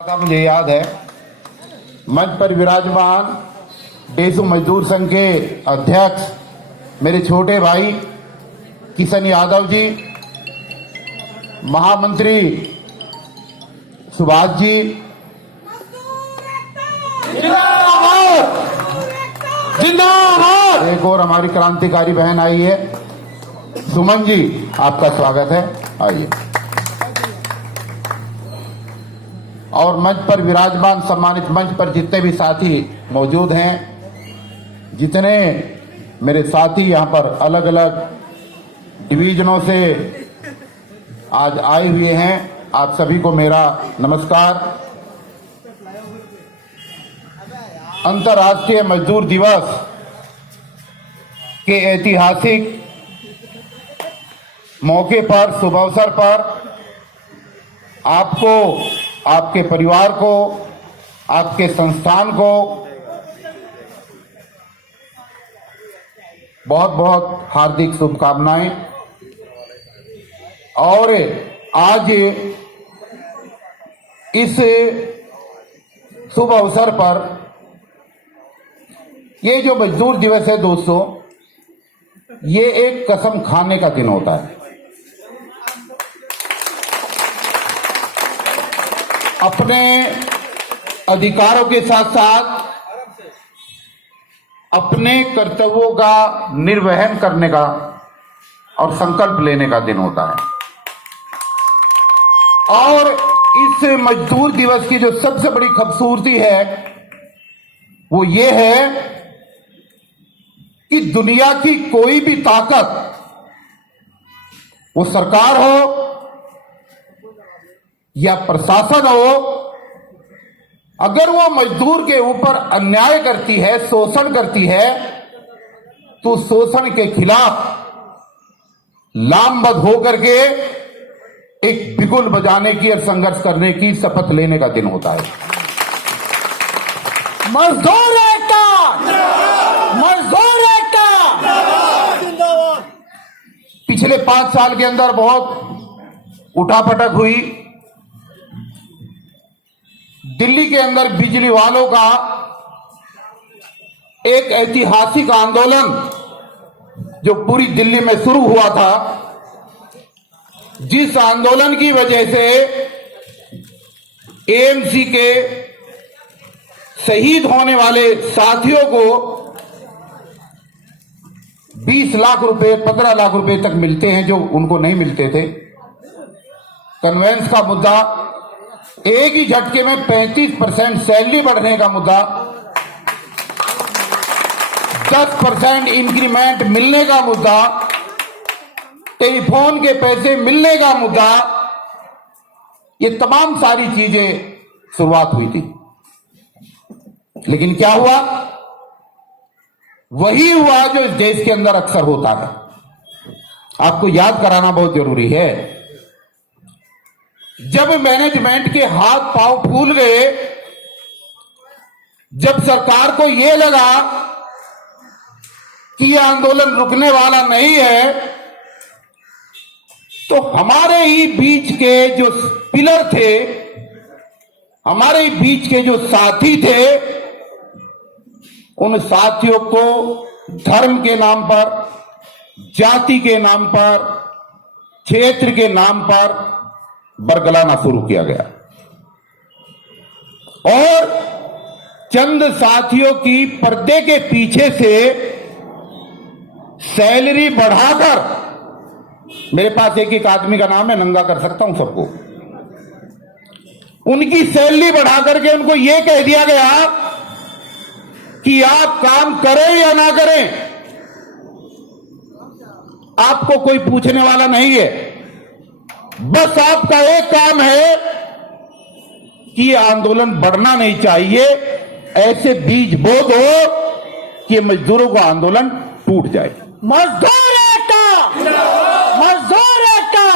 का मुझे याद है। मंच पर विराजमान देशु मजदूर संघ के अध्यक्ष मेरे छोटे भाई किशन यादव जी, महामंत्री सुभाष जी, जिंदाबाद। एक और हमारी क्रांतिकारी बहन आई है, सुमन जी, आपका स्वागत है, आइए। और मंच पर विराजमान सम्मानित मंच पर जितने भी साथी मौजूद हैं, जितने मेरे साथी यहाँ पर अलग अलग डिवीजनों से आज आए हुए हैं, आप सभी को मेरा नमस्कार। अंतर्राष्ट्रीय मजदूर दिवस के ऐतिहासिक मौके पर, शुभ अवसर पर आपको, आपके परिवार को, आपके संस्थान को बहुत बहुत हार्दिक शुभकामनाएं। और आज इस शुभ अवसर पर ये जो मजदूर दिवस है दोस्तों, ये एक कसम खाने का दिन होता है। अपने अधिकारों के साथ साथ अपने कर्तव्यों का निर्वहन करने का और संकल्प लेने का दिन होता है। और इस मजदूर दिवस की जो सबसे बड़ी खूबसूरती है वो ये है कि दुनिया की कोई भी ताकत, वो सरकार हो या प्रशासन हो, अगर वो मजदूर के ऊपर अन्याय करती है, शोषण करती है, तो शोषण के खिलाफ लामबद्ध होकर के एक बिगुल बजाने की और संघर्ष करने की शपथ लेने का दिन होता है। मजदूर एकता, मजदूर एकता। पिछले 5 साल के अंदर बहुत उठापटक हुई। दिल्ली के अंदर बिजली वालों का एक ऐतिहासिक आंदोलन जो पूरी दिल्ली में शुरू हुआ था, जिस आंदोलन की वजह से एएमसी के शहीद होने वाले साथियों को 20 लाख रुपए, 15 लाख रुपए तक मिलते हैं जो उनको नहीं मिलते थे। कन्वेंस का मुद्दा, एक ही झटके में 35% सैलरी बढ़ने का मुद्दा, 10% इंक्रीमेंट मिलने का मुद्दा, टेलीफोन के पैसे मिलने का मुद्दा, ये तमाम सारी चीजें शुरुआत हुई थी। लेकिन क्या हुआ? वही हुआ जो इस देश के अंदर अक्सर होता है। आपको याद कराना बहुत जरूरी है। जब मैनेजमेंट के हाथ पांव फूल गए, जब सरकार को यह लगा कि यह आंदोलन रुकने वाला नहीं है, तो हमारे ही बीच के जो पिलर थे, हमारे ही बीच के जो साथी थे, उन साथियों को धर्म के नाम पर, जाति के नाम पर, क्षेत्र के नाम पर बरगलाना शुरू किया गया। और चंद साथियों की पर्दे के पीछे से सैलरी बढ़ाकर, मेरे पास एक एक आदमी का नाम है, नंगा कर सकता हूं सबको, उनकी सैलरी बढ़ाकर के उनको यह कह दिया गया कि आप काम करें या ना करें, आपको कोई पूछने वाला नहीं है। बस आपका एक काम है कि ये आंदोलन बढ़ना नहीं चाहिए, ऐसे बीज बो दो कि मजदूरों का आंदोलन टूट जाए। मजदूर एकता, मजदूर एकता।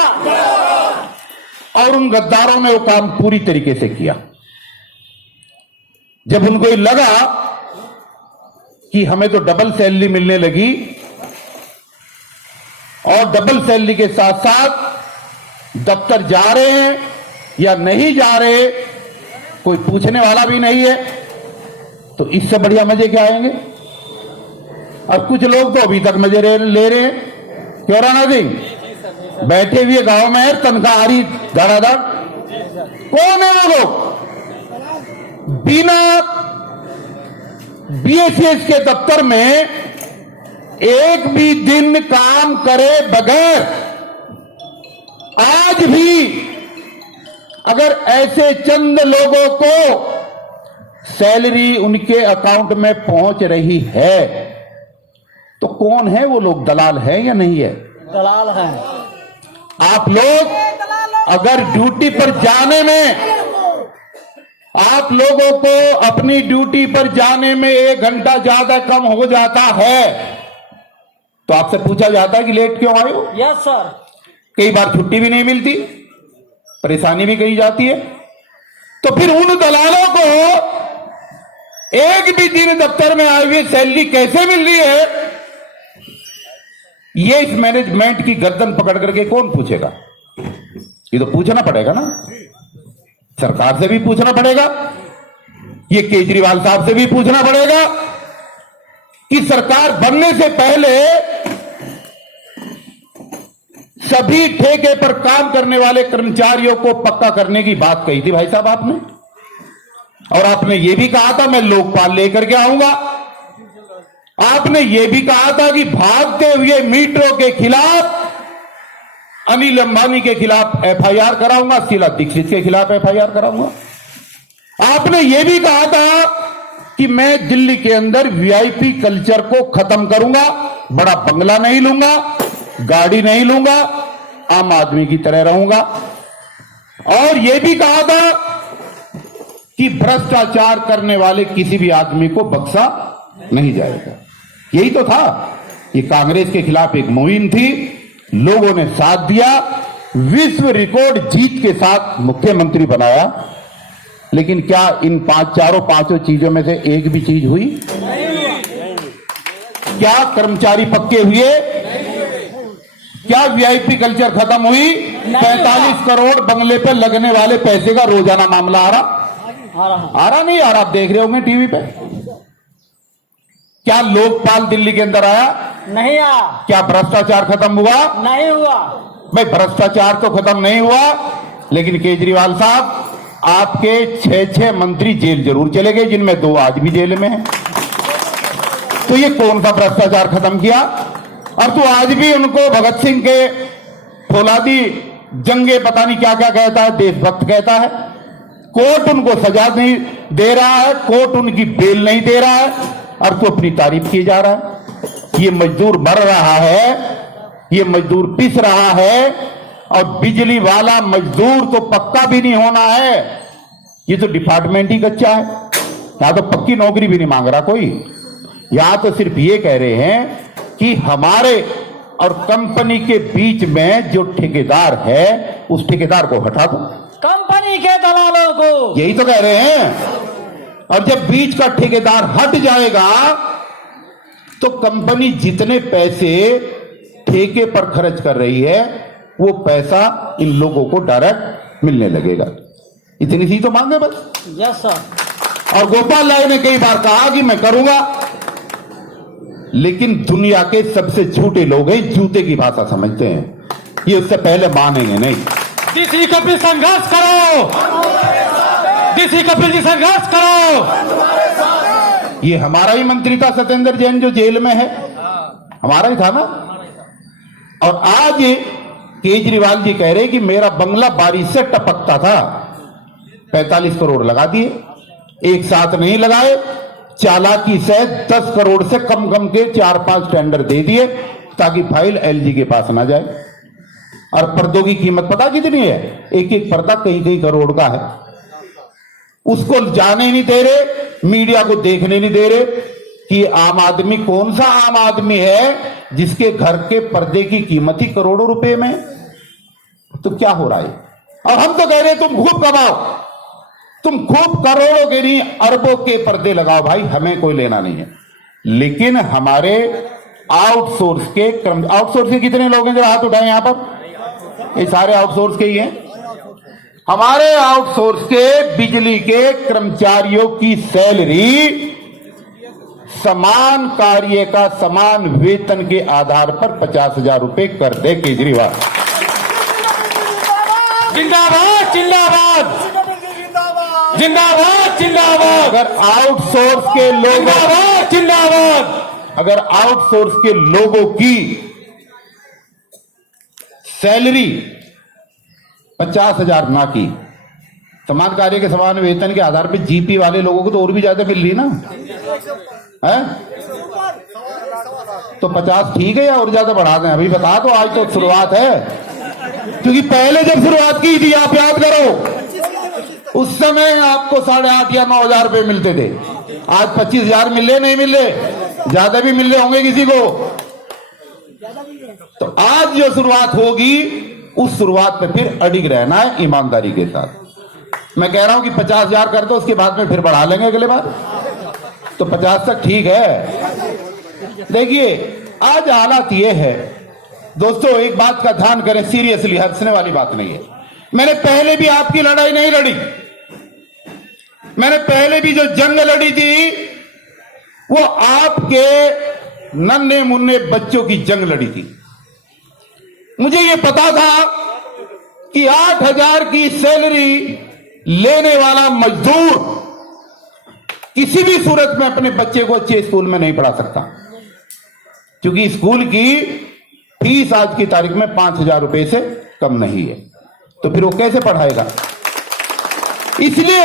और उन गद्दारों ने वो काम पूरी तरीके से किया। जब उनको लगा कि हमें तो डबल सैलरी मिलने लगी, और डबल सैलरी के साथ साथ दफ्तर जा रहे हैं या नहीं जा रहे, कोई पूछने वाला भी नहीं है, तो इससे बढ़िया मजे क्या आएंगे। और कुछ लोग तो अभी तक मजे ले रहे हैं। क्यों राणा सिंह, बैठे हुए गांव में है, तनख्वाह आ रही धड़ाधड़। कौन है वो लोग? बिना बीएसएस के दफ्तर में एक भी दिन काम करे बगैर, आज भी अगर ऐसे चंद लोगों को सैलरी उनके अकाउंट में पहुंच रही है, तो कौन है वो लोग? दलाल है या नहीं है? दलाल है। आप लोग अगर ड्यूटी पर जाने में, आप लोगों को अपनी ड्यूटी पर जाने में 1 घंटा ज्यादा कम हो जाता है, तो आपसे पूछा जाता है कि लेट क्यों आए हो? Yes sir. कई बार छुट्टी भी नहीं मिलती, परेशानी भी कही जाती है। तो फिर उन दलालों को एक भी दिन दफ्तर में आई हुई सैलरी कैसे मिल रही है? ये इस मैनेजमेंट की गर्दन पकड़ करके कौन पूछेगा? ये तो पूछना पड़ेगा ना, सरकार से भी पूछना पड़ेगा, ये केजरीवाल साहब से भी पूछना पड़ेगा कि सरकार बनने से पहले सभी ठेके पर काम करने वाले कर्मचारियों को पक्का करने की बात कही थी भाई साहब आपने, और आपने ये भी कहा था मैं लोकपाल लेकर के आऊंगा। आपने ये भी कहा था कि भागते हुए मीटरों के खिलाफ, अनिल अंबानी के खिलाफ एफआईआर कराऊंगा, शीला दीक्षित के खिलाफ एफआईआर कराऊंगा। आपने ये भी कहा था कि मैं दिल्ली के अंदर वीआईपी कल्चर को खत्म करूंगा, बड़ा बंगला नहीं लूंगा, गाड़ी नहीं लूंगा, आम आदमी की तरह रहूंगा। और यह भी कहा था कि भ्रष्टाचार करने वाले किसी भी आदमी को बख्शा नहीं जाएगा। यही तो था। ये कांग्रेस के खिलाफ एक मुहिम थी, लोगों ने साथ दिया, विश्व रिकॉर्ड जीत के साथ मुख्यमंत्री बनाया। लेकिन क्या इन पांचों चीजों में से एक भी चीज हुई? क्या कर्मचारी पक्के हुए? क्या वीआईपी कल्चर खत्म हुई? 45 करोड़ बंगले पे लगने वाले पैसे का रोजाना मामला आ रहा नहीं आ रहा? आप देख रहे होंगे टीवी पे। क्या लोकपाल दिल्ली के अंदर आया? नहीं आया। क्या भ्रष्टाचार खत्म हुआ? नहीं हुआ। भाई भ्रष्टाचार तो खत्म नहीं हुआ, लेकिन केजरीवाल साहब आपके 6 मंत्री जेल जरूर चले गए, जिनमें 2 आज भी जेल में हैं। तो ये कौन सा भ्रष्टाचार खत्म किया? और तो आज भी उनको भगत सिंह के फौलादी जंगे पता नहीं क्या क्या कहता है, देशभक्त कहता है। कोर्ट उनको सजा नहीं दे रहा है, कोर्ट उनकी बेल नहीं दे रहा है, और तो अपनी तारीफ किए जा रहा है। ये मजदूर मर रहा है, ये मजदूर पिस रहा है, और बिजली वाला मजदूर तो पक्का भी नहीं होना है। ये तो डिपार्टमेंट ही कच्चा है, यहां तो पक्की नौकरी भी नहीं मांग रहा कोई। यहां तो सिर्फ ये कह रहे हैं कि हमारे और कंपनी के बीच में जो ठेकेदार है, उस ठेकेदार को हटा दो, कंपनी के दलालों को। यही तो कह रहे हैं। और जब बीच का ठेकेदार हट जाएगा, तो कंपनी जितने पैसे ठेके पर खर्च कर रही है, वो पैसा इन लोगों को डायरेक्ट मिलने लगेगा। इतनी सी तो मांगे बस। Yes sir. और गोपाल राय ने कई बार कहा कि मैं करूंगा, लेकिन दुनिया के सबसे झूठे लोग हैं, जूते की भाषा समझते हैं, ये उससे पहले मानेंगे नहीं। डीसी कपिल संघर्ष करो, डीसी कपिल जी संघर्ष करो। ये हमारा ही मंत्री था सत्येंद्र जैन जो जेल में है, हमारा ही था ना। और आज केजरीवाल जी कह रहे कि मेरा बंगला बारिश से टपकता था, 45 करोड़ लगा दिए। एक साथ नहीं लगाए, चालाकी से 10 करोड़ से कम के 4-5 टेंडर दे दिए, ताकि फाइल एलजी के पास ना जाए। और पर्दों की कीमत पता कितनी है? एक पर्दा कई करोड़ का है। उसको जाने नहीं दे रहे, मीडिया को देखने नहीं दे रहे कि आम आदमी कौन सा आम आदमी है जिसके घर के पर्दे की कीमत ही करोड़ों रुपए में। तो क्या हो रहा है? और हम तो कह रहे हैं तुम खूब कमाओ, तुम खूब करोड़ों के नहीं अरबों के पर्दे लगाओ, भाई हमें कोई लेना नहीं है। लेकिन हमारे आउटसोर्स के कितने लोग हैं जो हाथ उठाए यहां पर? ये सारे आउटसोर्स के ही हैं। हमारे आउटसोर्स के बिजली के कर्मचारियों की सैलरी समान कार्य का समान वेतन के आधार पर 50,000 रुपए कर दे केजरीवाल। जिंदाबाद जिंदाबाद जिंदाबाद जिंदाबाद। अगर आउटसोर्स के लोगों जिंदाबाद जिंदाबाद। अगर आउटसोर्स के लोगों की सैलरी 50,000 ना की, समान कार्य के समान वेतन के आधार पर जीपी वाले लोगों को तो और भी ज्यादा मिल रही ना है? तो 50 ठीक है या और ज्यादा बढ़ा दें? अभी बता दो, आज तो शुरुआत है। क्योंकि पहले जब शुरुआत की थी, आप याद करो, उस समय आपको 8,500 या 9,000 रुपए मिलते थे। आज 25,000 मिल रहे, नहीं मिल रहे, ज्यादा भी मिल रहे होंगे किसी को। तो आज जो शुरुआत होगी, उस शुरुआत पे फिर अडिग रहना है ईमानदारी के साथ। मैं कह रहा हूं कि 50,000 कर दो, उसके बाद में फिर बढ़ा लेंगे अगले बार। तो 50 तक ठीक है। देखिए, आज हालात ये है दोस्तों, एक बात का ध्यान करें, सीरियसली, हंसने वाली बात नहीं है। मैंने पहले भी आपकी लड़ाई नहीं लड़ी, मैंने पहले भी जो जंग लड़ी थी वो आपके नन्हे मुन्ने बच्चों की जंग लड़ी थी। मुझे ये पता था कि 8,000 की सैलरी लेने वाला मजदूर किसी भी सूरत में अपने बच्चे को अच्छे स्कूल में नहीं पढ़ा सकता, क्योंकि स्कूल की फीस आज की तारीख में 5,000 रुपए से कम नहीं है। तो फिर वो कैसे पढ़ाएगा? इसलिए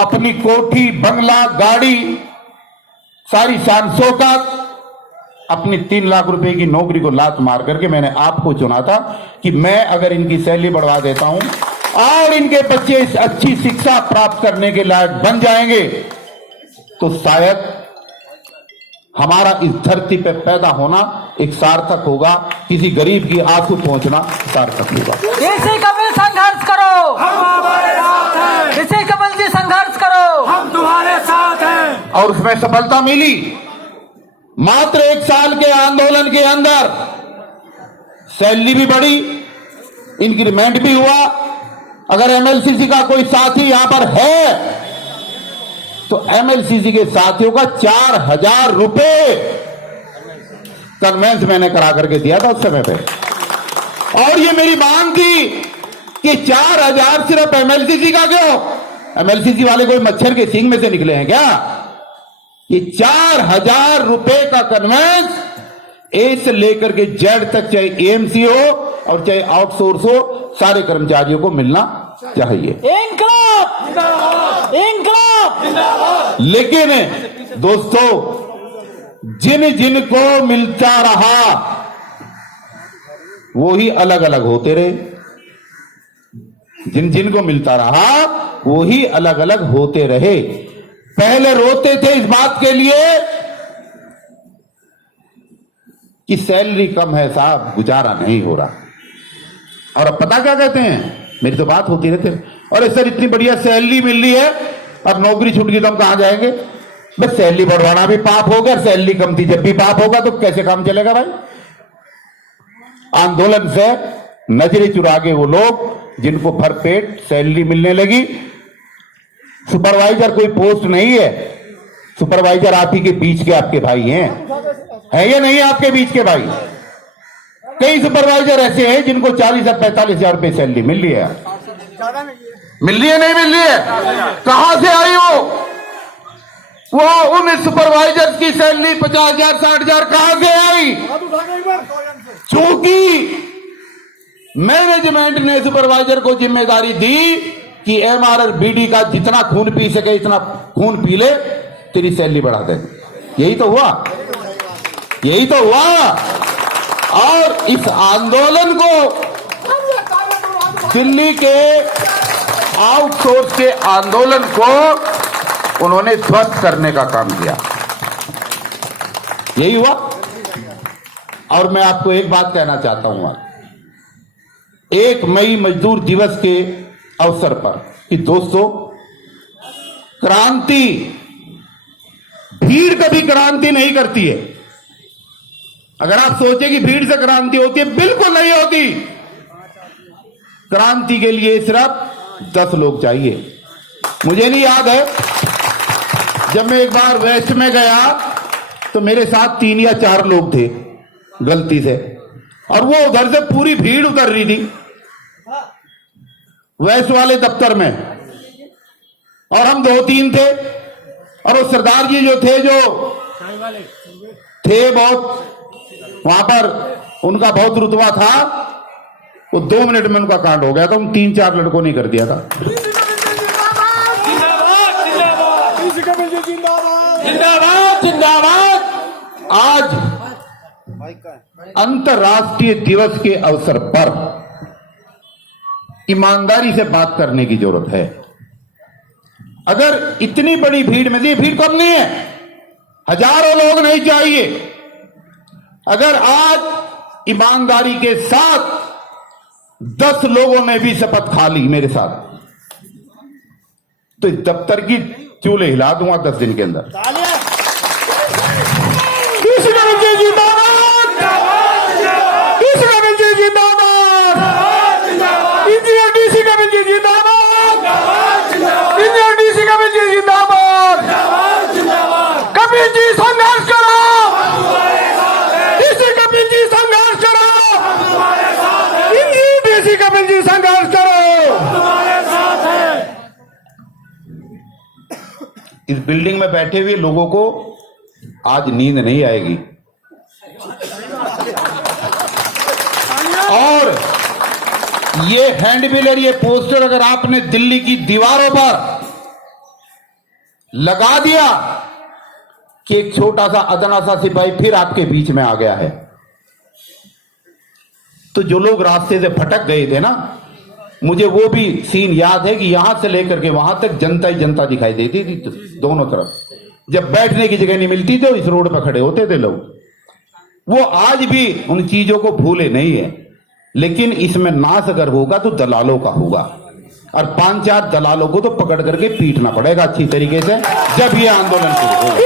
अपनी कोठी, बंगला, गाड़ी, सारी शान शौकत, अपनी 3 लाख रुपए की नौकरी को लात मार करके मैंने आपको चुना था कि मैं अगर इनकी सैलरी बढ़वा देता हूं और इनके बच्चे अच्छी शिक्षा प्राप्त करने के लायक बन जाएंगे, तो शायद हमारा इस धरती पे पैदा होना एक सार्थक होगा, किसी गरीब की आंसू पहुंचना सार्थक होगा। ऋषि कपिल संघर्ष करो, हम हमारे साथ हैं। ऋषि कपिल जी संघर्ष करो, हम तुम्हारे साथ हैं। और उसमें सफलता मिली। मात्र 1 साल के आंदोलन के अंदर सैलरी भी बढ़ी, इंक्रीमेंट भी हुआ। अगर एमएलसीसी का कोई साथी यहां पर है तो एमएलसीसी के साथियों का 4,000 रुपए कन्वेंस मैंने करा करके दिया था उस समय पे। और ये मेरी मांग थी कि 4,000 सिर्फ एमएलसीसी का क्यों? एमएलसीसी वाले कोई मच्छर के सींग में से निकले हैं क्या? ये 4,000 रुपए का कन्वेंस ए से लेकर के जेड तक, चाहे एएमसी हो और चाहे आउटसोर्स हो, सारे कर्मचारियों को मिलना चाहिए। इंकलाब इंकलाब। लेकिन दोस्तों, जिन जिन को मिलता रहा वो ही अलग अलग होते रहे, जिन जिन को मिलता रहा वो ही अलग अलग होते रहे। पहले रोते थे इस बात के लिए कि सैलरी कम है साहब, गुजारा नहीं हो रहा। और अब पता क्या कहते हैं, मेरी तो बात होती रहती है, और सर इतनी बढ़िया सैलरी मिल रही है, अब नौकरी छूट गई तो हम कहां जाएंगे? बस सैलरी बढ़वाना भी पाप होगा, सैलरी कम थी जब भी पाप होगा, तो कैसे काम चलेगा भाई? आंदोलन से नजरें चुरा के वो लोग जिनको भरपेट सैलरी मिलने लगी, सुपरवाइजर कोई पोस्ट नहीं है, सुपरवाइजर आप ही के बीच के आपके भाई हैं, है या नहीं आपके बीच के भाई? कई सुपरवाइजर ऐसे हैं जिनको 40 या 45,000 रुपए सैलरी मिल रही है। मिल रही है नहीं मिल रही है? कहां से आई वो उन सुपरवाइजर की सैलरी 50,000 60,000 कहां से आई? क्योंकि मैनेजमेंट ने सुपरवाइजर को जिम्मेदारी दी कि एमआरआर बीडी का जितना खून पी सके इतना खून पी ले, तेरी सैलरी बढ़ा दे। यही तो हुआ, यही तो हुआ। और इस आंदोलन को, दिल्ली के आउटसोर्स के आंदोलन को उन्होंने ध्वस्त करने का काम किया, यही हुआ। और मैं आपको एक बात कहना चाहता हूं, 1 मई मजदूर दिवस के अवसर पर कि दोस्तों, क्रांति, भीड़ कभी क्रांति नहीं करती है। अगर आप सोचे कि भीड़ से क्रांति होती है, बिल्कुल नहीं होती। क्रांति के लिए सिर्फ 10 लोग चाहिए। मुझे नहीं याद है, जब मैं एक बार वेस्ट में गया तो मेरे साथ 3 या 4 लोग थे गलती से, और वो उधर से पूरी भीड़ उतर रही थी वेस्ट वाले दफ्तर में, और हम 2-3 थे, और वो सरदार जी जो थे बहुत वहां पर, उनका बहुत रुतबा था, वो 2 मिनट में उनका कांड हो गया था। उन 3-4 लड़कों ने कर दिया था। जिंदाबाद जिंदाबाद। आज अंतर्राष्ट्रीय दिवस के अवसर पर ईमानदारी से बात करने की जरूरत है। अगर इतनी बड़ी भीड़ में, ये भीड़ कम नहीं है, हजारों लोग नहीं चाहिए। अगर आज ईमानदारी के साथ 10 लोगों ने भी शपथ खा ली मेरे साथ, तो इस दफ्तर की चूल्हे हिला दूंगा 10 दिन के अंदर। कपिल जी संघर्ष करो, कपिल जी संघर्ष करो, डीसी कपिल जी संघर्ष करो। इस बिल्डिंग में बैठे हुए लोगों को आज नींद नहीं आएगी, और ये हैंडबिल और ये पोस्टर अगर आपने दिल्ली की दीवारों पर लगा दिया कि एक छोटा सा अदना सा सिपाही फिर आपके बीच में आ गया है, तो जो लोग रास्ते से भटक गए थे ना, मुझे वो भी सीन याद है कि यहां से लेकर के वहां तक जनता ही जनता दिखाई देती थी दोनों तरफ। जब बैठने की जगह नहीं मिलती तो इस रोड पर खड़े होते थे लोग। वो आज भी उन चीजों को भूले नहीं है, लेकिन इसमें नाश अगर होगा तो दलालों का होगा, और 5-4 दलालों को तो पकड़ करके पीटना पड़ेगा अच्छी तरीके से, जब ये आंदोलन शुरू होगा।